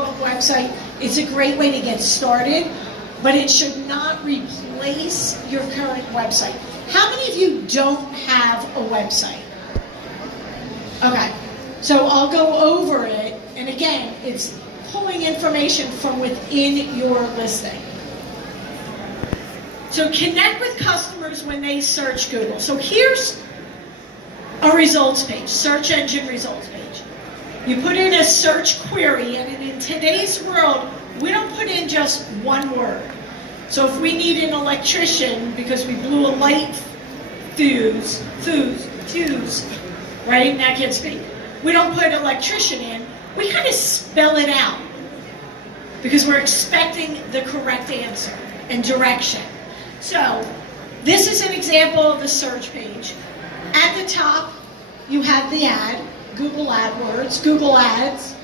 standalone website. It's a great way to get started, but it should not replace your current website. How many of you don't have a website? Okay, so I'll go over it, and again, it's pulling information from within your listing. So connect with customers when they search Google. So here's a results page, search engine results page. You put in a search query, and in today's world, we don't put in just one word. So if we need an electrician because we blew a light fuse, right? Now I can't speak. We don't put electrician in. We kind of spell it out because we're expecting the correct answer and direction. So this is an example of the search page. At the top, you have the ad, Google AdWords, Google Ads.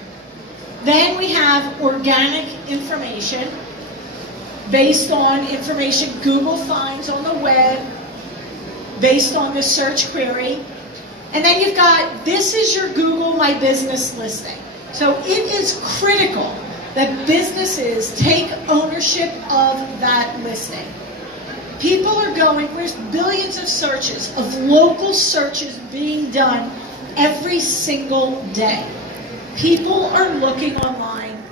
Then we have organic information based on information Google finds on the web, based on the search query. And then you've got, this is your Google My Business listing. So it is critical that businesses take ownership of that listing. People are going, there's billions of searches, of local searches being done every single day. People are looking online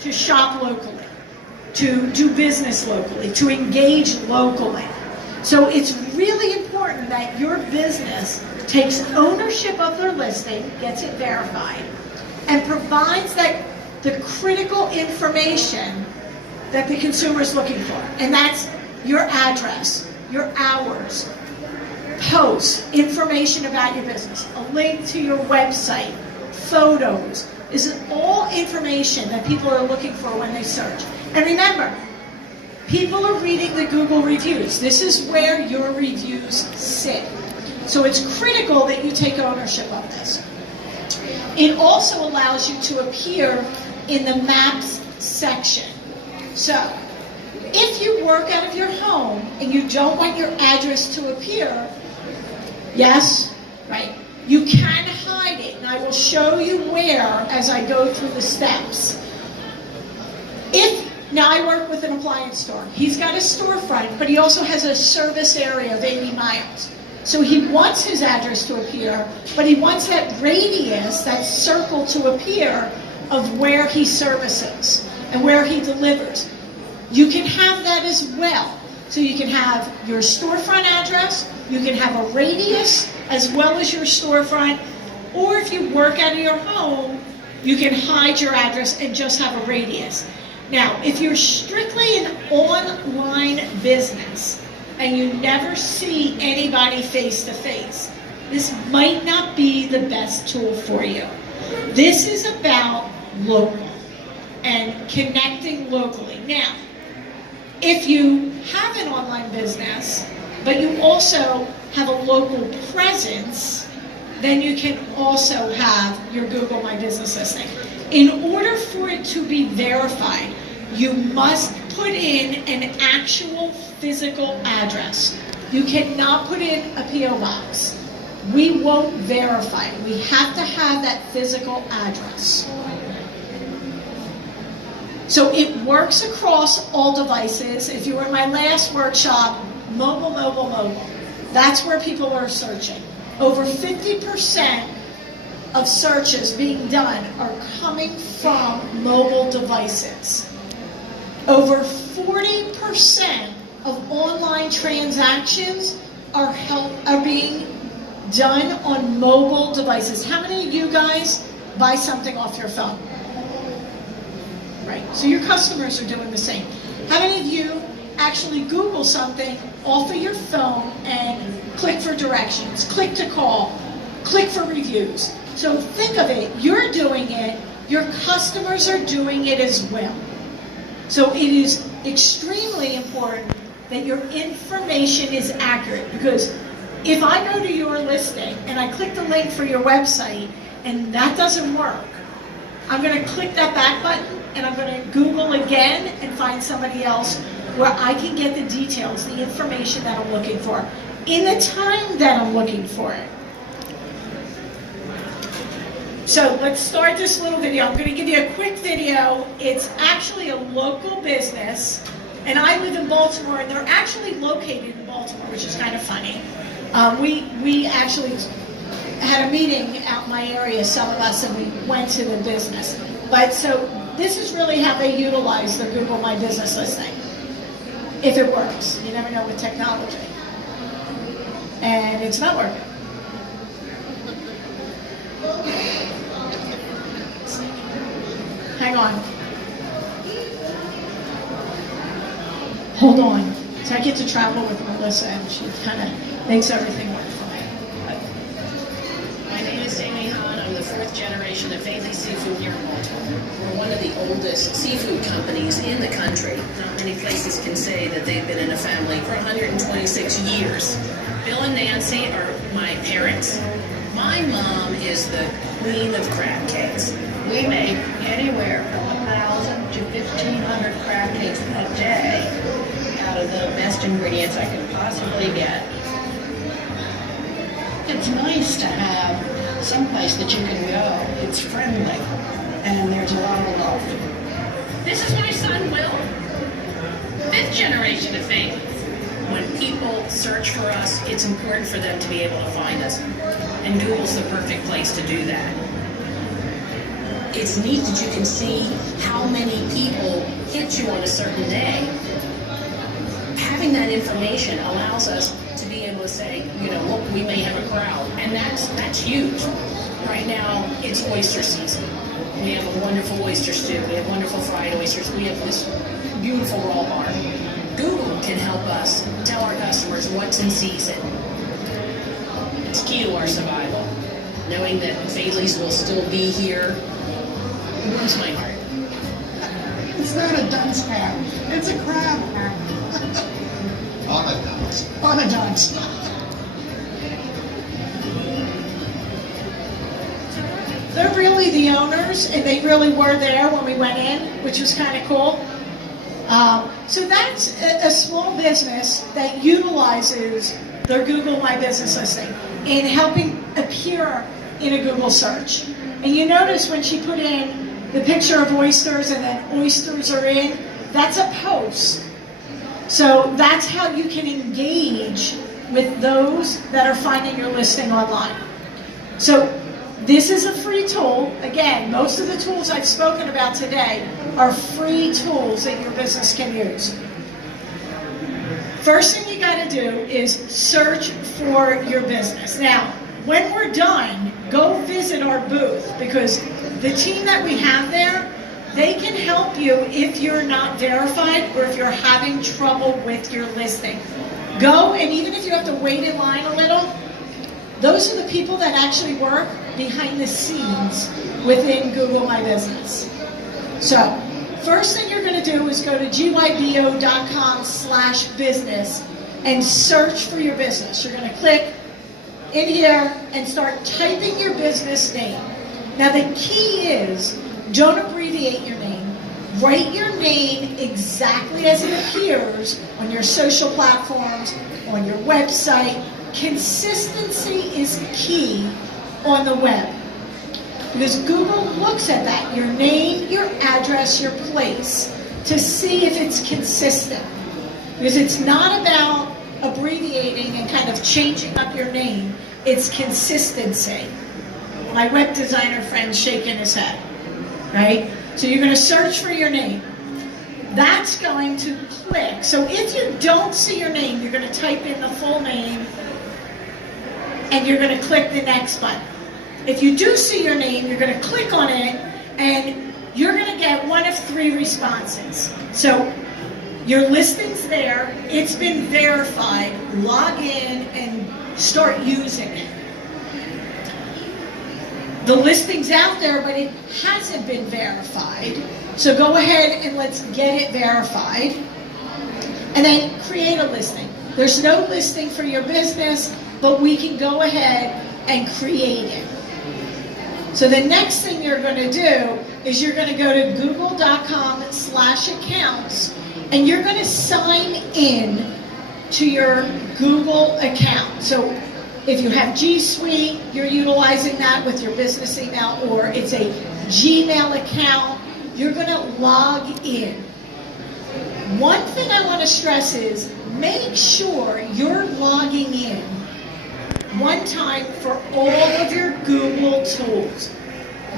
to shop locally, to do business locally, to engage locally. So it's really important that your business takes ownership of their listing, gets it verified, and provides that the critical information that the consumer is looking for. And that's your address, your hours, posts, information about your business, a link to your website, photos. This is all information that people are looking for when they search. And remember, people are reading the Google reviews. This is where your reviews sit. So it's critical that you take ownership of this. It also allows you to appear in the Maps section. So if you work out of your home and you don't want your address to appear, yes, right, you can hide it. And I will show you where as I go through the steps. Now I work with an appliance store. He's got a storefront, but he also has a service area of 80 miles. So he wants his address to appear, but he wants that radius, that circle to appear of where he services and where he delivers. You can have that as well. So you can have your storefront address, you can have a radius as well as your storefront, or if you work out of your home, you can hide your address and just have a radius. Now, if you're strictly an online business and you never see anybody face to face, this might not be the best tool for you. This is about local and connecting locally. Now, if you have an online business, but you also have a local presence, then you can also have your Google My Business listing. In order for it to be verified, you must put in an actual physical address. You cannot put in a P.O. box. We won't verify it. We have to have that physical address. So it works across all devices. If you were in my last workshop, mobile. That's where people are searching. Over 50% of searches being done are coming from mobile devices. Over 40% of online transactions are being done on mobile devices. How many of you guys buy something off your phone? Right, so your customers are doing the same. How many of you actually Google something off of your phone and click for directions, click to call, click for reviews? So think of it, you're doing it, your customers are doing it as well. So it is extremely important that your information is accurate, because if I go to your listing and I click the link for your website and that doesn't work, I'm going to click that back button and I'm going to Google again and find somebody else where I can get the details, the information that I'm looking for, in the time that I'm looking for it. So let's start this little video. I'm going to give you a quick video. It's actually a local business, and I live in Baltimore, and they're actually located in Baltimore, which is kind of funny. We actually had a meeting out in my area, some of us, and we went to the business. But so this is really how they utilize the Google My Business listing. If it works. You never know with technology. And it's not working. Hang on. Hold on. So I get to travel with Melissa, and she kind of makes everything work for me. My name is Amy Hahn. I'm the fourth generation of Faithley Seafood here in Baltimore. We're one of the oldest seafood companies in the country. Not many places can say that they've been in a family for 126 years. Bill and Nancy are my parents. My mom is the queen of crab cakes. We make anywhere from 1,000 to 1,500 crab cakes a day out of the best ingredients I can possibly get. It's nice to have someplace that you can go. It's friendly, and there's a lot of love. This is my son, Will. Fifth generation of faith. When people search for us, it's important for them to be able to find us. And Google's the perfect place to do that. It's neat that you can see how many people hit you on a certain day. Having that information allows us to be able to say, you know, look, we may have a crowd. And that's huge. Right now, it's oyster season. We have a wonderful oyster stew. We have wonderful fried oysters. We have this beautiful raw bar. Google can help us tell our customers what's in season. It's key to our survival. Knowing that Faithley's will still be here warms my heart. It's not a dunce crab. It's a crab. On a dunce. On a dunce. They're really the owners, and they really were there when we went in, which was kind of cool. So that's a small business that utilizes their Google My Business listing in helping appear in a Google search. And you notice when she put in the picture of oysters and then oysters are in, that's a post. So that's how you can engage with those that are finding your listing online. So this is a free tool. Again, most of the tools I've spoken about today are free tools that your business can use. First thing you got to do is search for your business. Now, when we're done, go visit our booth, because the team that we have there, they can help you if you're not verified or if you're having trouble with your listing. Go, and even if you have to wait in line a little, those are the people that actually work behind the scenes within Google My Business. So, first thing you're going to do is go to gybo.com/business and search for your business. You're going to click in here and start typing your business name. Now the key is, don't abbreviate your name. Write your name exactly as it appears on your social platforms, on your website. Consistency is key on the web, because Google looks at that, your name, your address, your place, to see if it's consistent. Because it's not about abbreviating and kind of changing up your name, it's consistency. My web designer friend's shaking his head, right? So you're going to search for your name. That's going to click. So if you don't see your name, you're going to type in the full name and you're going to click the next button. If you do see your name, you're going to click on it and you're going to get one of 3 responses. So your listing's there, it's been verified, log in and start using it. The listing's out there, but it hasn't been verified. So go ahead and let's get it verified. And then create a listing. There's no listing for your business, but we can go ahead and create it. So the next thing you're going to do is you're going to go to google.com/accounts and you're going to sign in to your Google account. So If you have G Suite, you're utilizing that with your business email, or it's a Gmail account, you're going to log in. One thing I want to stress is make sure you're logging in one time for all of your Google tools.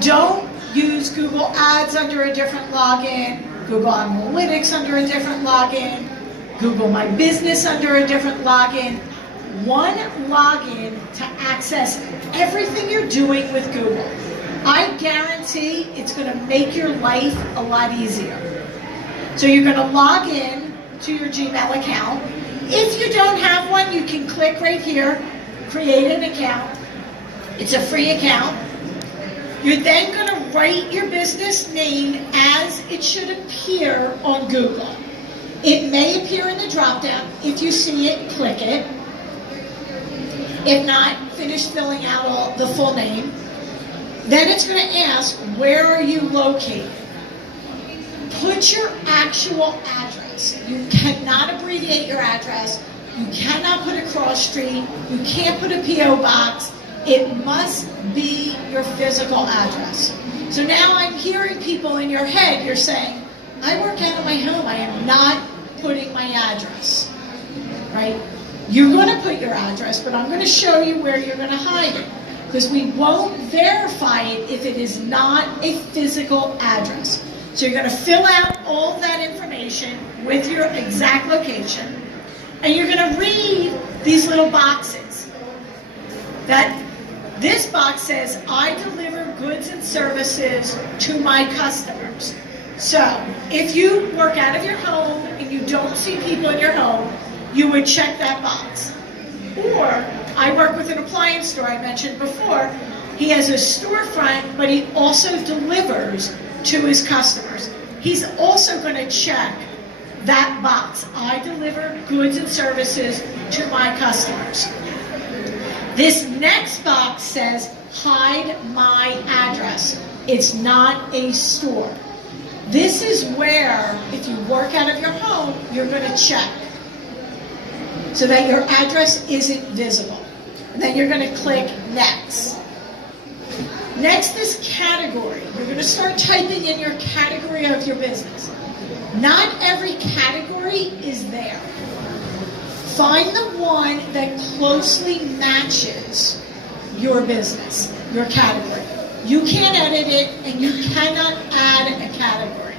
Don't use Google Ads under a different login, Google Analytics under a different login, Google My Business under a different login. One login to access everything you're doing with Google. I guarantee it's going to make your life a lot easier. So you're going to log in to your Gmail account. If you don't have one, you can click right here, create an account. It's a free account. You're then going to write your business name as it should appear on Google. It may appear in the drop-down. If you see it, click it. If not, finish filling out the full name. Then it's going to ask, where are you located? Put your actual address. You cannot abbreviate your address. You cannot put a cross street. You can't put a P.O. box. It must be your physical address. So now I'm hearing people in your head, you're saying, I work out of my home. I am not putting my address, right? You're going to put your address, but I'm going to show you where you're going to hide it, because we won't verify it if it is not a physical address. So you're going to fill out all that information with your exact location, and you're going to read these little boxes. That this box says, I deliver goods and services to my customers. So if you work out of your home and you don't see people in your home, you would check that box. Or, I work with an appliance store I mentioned before. He has a storefront, but he also delivers to his customers. He's also going to check that box. I deliver goods and services to my customers. This next box says, hide my address. It's not a store. This is where, if you work out of your home, you're going to check so that your address isn't visible. And then you're going to click Next. Next is category. You're going to start typing in your category of your business. Not every category is there. Find the one that closely matches your business, your category. You can't edit it, and you cannot add a category.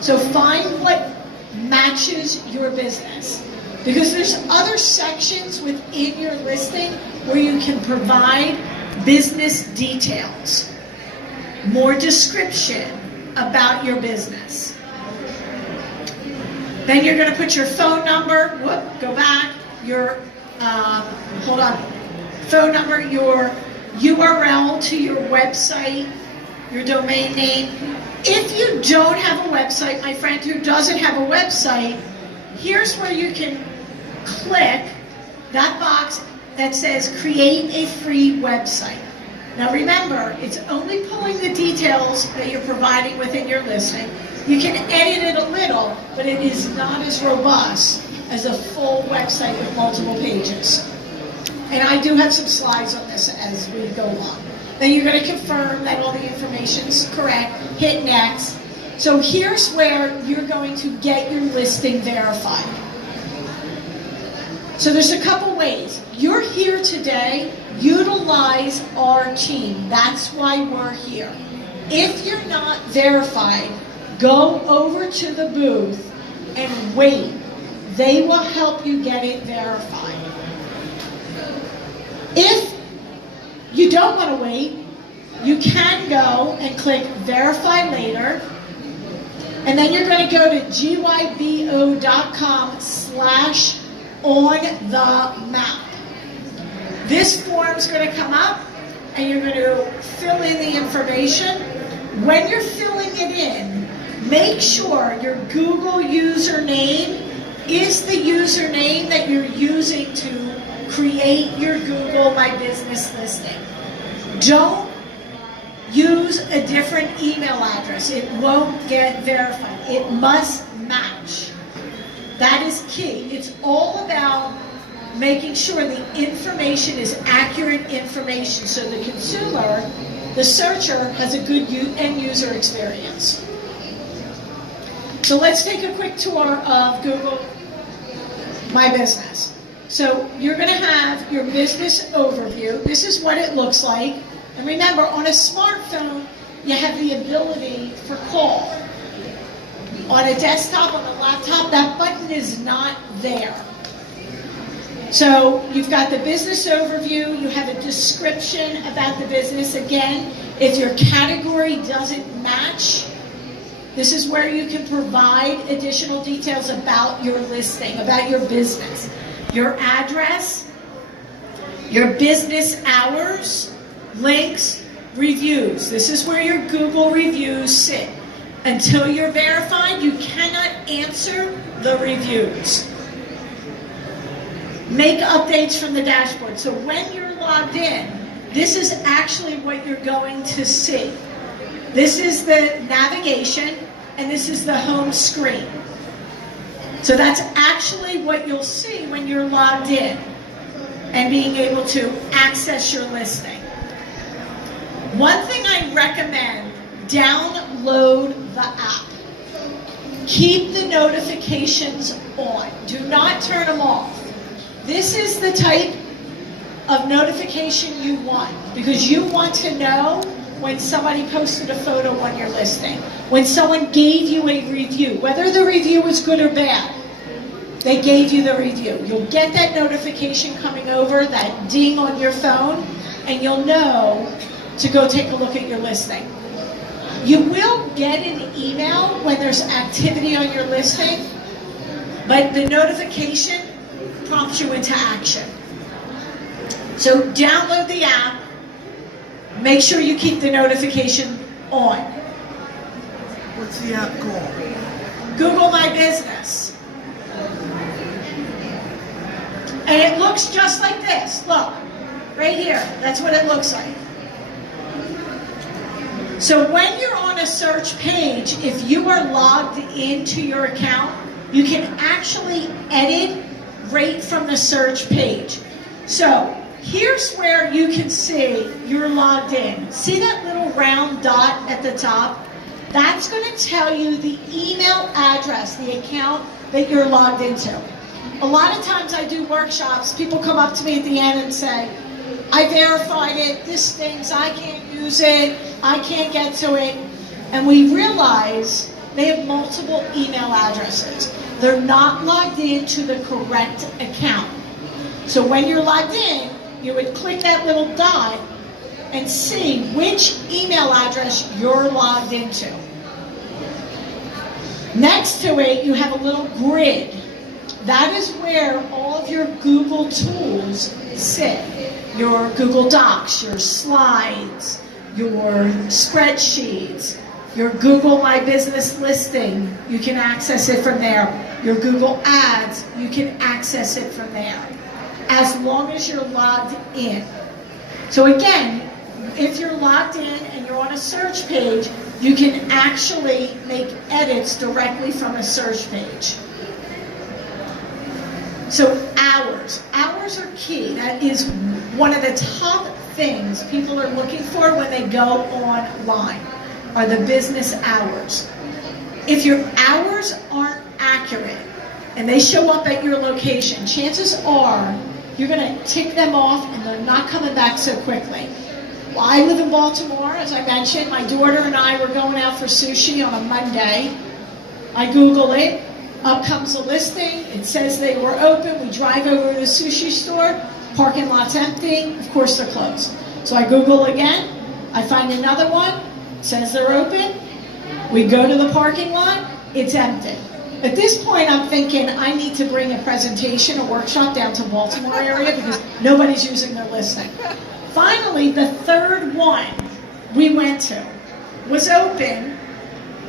So find what matches your business. Because there's other sections within your listing where you can provide business details, more description about your business. Then you're going to put your phone number, go back, your, phone number, your URL to your website, your domain name. If you don't have a website, my friend who doesn't have a website, here's where you can click that box that says create a free website. Now remember, it's only pulling the details that you're providing within your listing. You can edit it a little, but it is not as robust as a full website with multiple pages. And I do have some slides on this as we go along. Then you're going to confirm that all the information is correct, hit next. So here's where you're going to get your listing verified. So there's a couple ways. You're here today, utilize our team. That's why we're here. If you're not verified, go over to the booth and wait. They will help you get it verified. If you don't want to wait, you can go and click Verify Later, and then you're going to go to gybo.com/on-the-map. This form's going to come up, and you're going to fill in the information. When you're filling it in, make sure your Google username is the username that you're using to create your Google My Business listing. Don't use a different email address. It won't get verified. It must match. That is key. It's all about making sure the information is accurate information so the consumer, the searcher, has a good end user experience. So let's take a quick tour of Google My Business. So you're going to have your business overview. This is what it looks like. And remember, on a smartphone, you have the ability for call. On a desktop, on a laptop, that button is not there. So you've got the business overview, you have a description about the business. Again, if your category doesn't match, this is where you can provide additional details about your listing, about your business. Your address, your business hours, links, reviews. This is where your Google reviews sit. Until you're verified, you cannot answer the reviews. Make updates from the dashboard. So when you're logged in, this is actually what you're going to see. This is the navigation, and this is the home screen. So that's actually what you'll see when you're logged in and being able to access your listing. One thing I recommend, download the app. Keep the notifications on. Do not turn them off. This is the type of notification you want, because you want to know when somebody posted a photo on your listing, when someone gave you a review, whether the review was good or bad, they gave you the review. You'll get that notification coming over, that ding on your phone, and you'll know to go take a look at your listing. You will get an email when there's activity on your listing, but the notification prompts you into action. So download the app, make sure you keep the notification on. What's the app called? Google My Business. And it looks just like this. Look, right here. That's what it looks like. So when you're on a search page, if you are logged into your account, you can actually edit right from the search page. So here's where you can see you're logged in. See that little round dot at the top? That's going to tell you the email address, the account that you're logged into. A lot of times I do workshops, people come up to me at the end and say, I verified it, this stinks, I can't use it, I can't get to it. And we realize they have multiple email addresses. They're not logged into the correct account. So when you're logged in, you would click that little dot and see which email address you're logged into. Next to it, you have a little grid. That is where all of your Google tools sit. Your Google Docs, your slides, your spreadsheets, your Google My Business listing, you can access it from there. Your Google Ads, you can access it from there, as long as you're logged in. So again, if you're logged in and you're on a search page, you can actually make edits directly from a search page. So hours are key. That is one of the top things people are looking for when they go online, are the business hours. If your hours aren't accurate and they show up at your location, chances are you're going to tick them off and they're not coming back so quickly. Well, I live in Baltimore, as I mentioned. My daughter and I were going out for sushi on a Monday. I Google it. Up comes a listing. It says they were open. We drive over to the sushi store. Parking lot's empty. Of course, they're closed. So I Google again. I find another one. It says they're open. We go to the parking lot. It's empty. At this point, I'm thinking I need to bring a presentation, a workshop down to Baltimore area because nobody's using their listing. Finally, the third one we went to was open,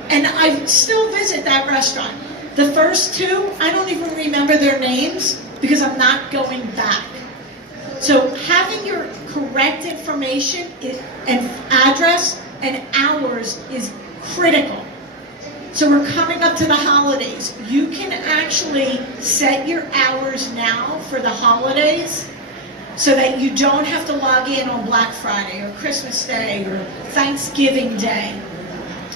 and I still visit that restaurant. The first two, I don't even remember their names because I'm not going back. So having your correct information and address and hours is critical. So we're coming up to the holidays. You can actually set your hours now for the holidays so that you don't have to log in on Black Friday or Christmas Day or Thanksgiving Day.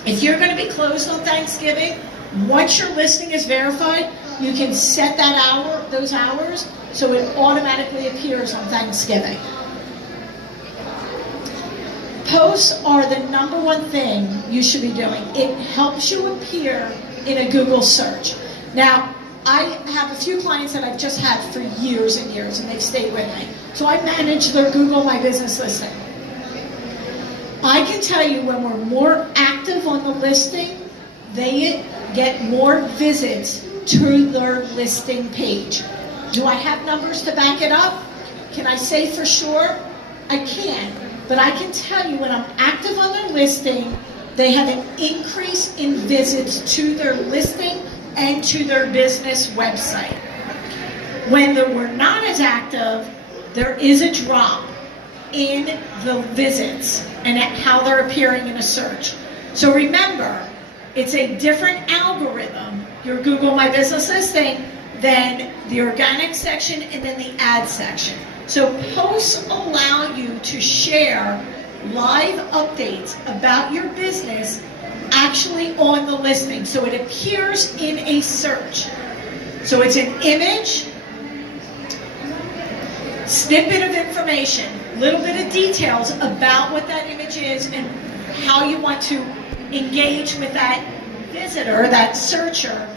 If you're going to be closed on Thanksgiving, once your listing is verified, you can set those hours so it automatically appears on Thanksgiving. Posts are the number one thing you should be doing. It helps you appear in a Google search. Now, I have a few clients that I've just had for years and years, and they've stayed with me. So I manage their Google My Business listing. I can tell you when we're more active on the listing, they get more visits to their listing page. Do I have numbers to back it up? Can I say for sure? I can. But I can tell you when I'm active on their listing, they have an increase in visits to their listing and to their business website. When we're not as active, there is a drop in the visits and at how they're appearing in a search. So remember, it's a different algorithm, your Google My Business listing, than the organic section and then the ad section. So posts allow you to share live updates about your business actually on the listing. So it appears in a search. So it's an image, snippet of information, little bit of details about what that image is and how you want to engage with that visitor, that searcher,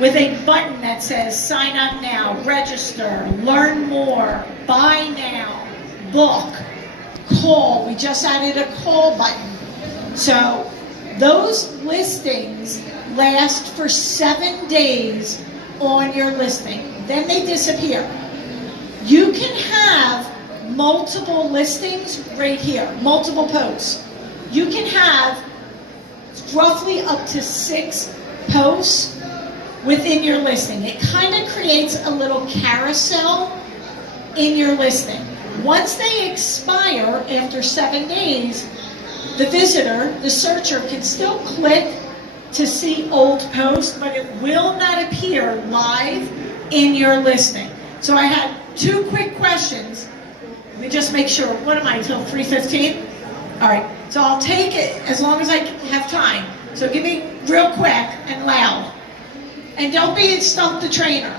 with a button that says sign up now, register, learn more, buy now, book, call. We just added a call button. So those listings last for 7 days on your listing. Then they disappear. You can have multiple listings right here, multiple posts. You can have roughly up to 6 posts within your listing. It kind of creates a little carousel in your listing. Once they expire after 7 days, the visitor, the searcher, can still click to see old posts, but it will not appear live in your listing. So I had 2 quick questions. Let me just make sure. What am I, till 3:15? All right, so I'll take it as long as I have time. So give me real quick and loud. And don't be Stump the Trainer.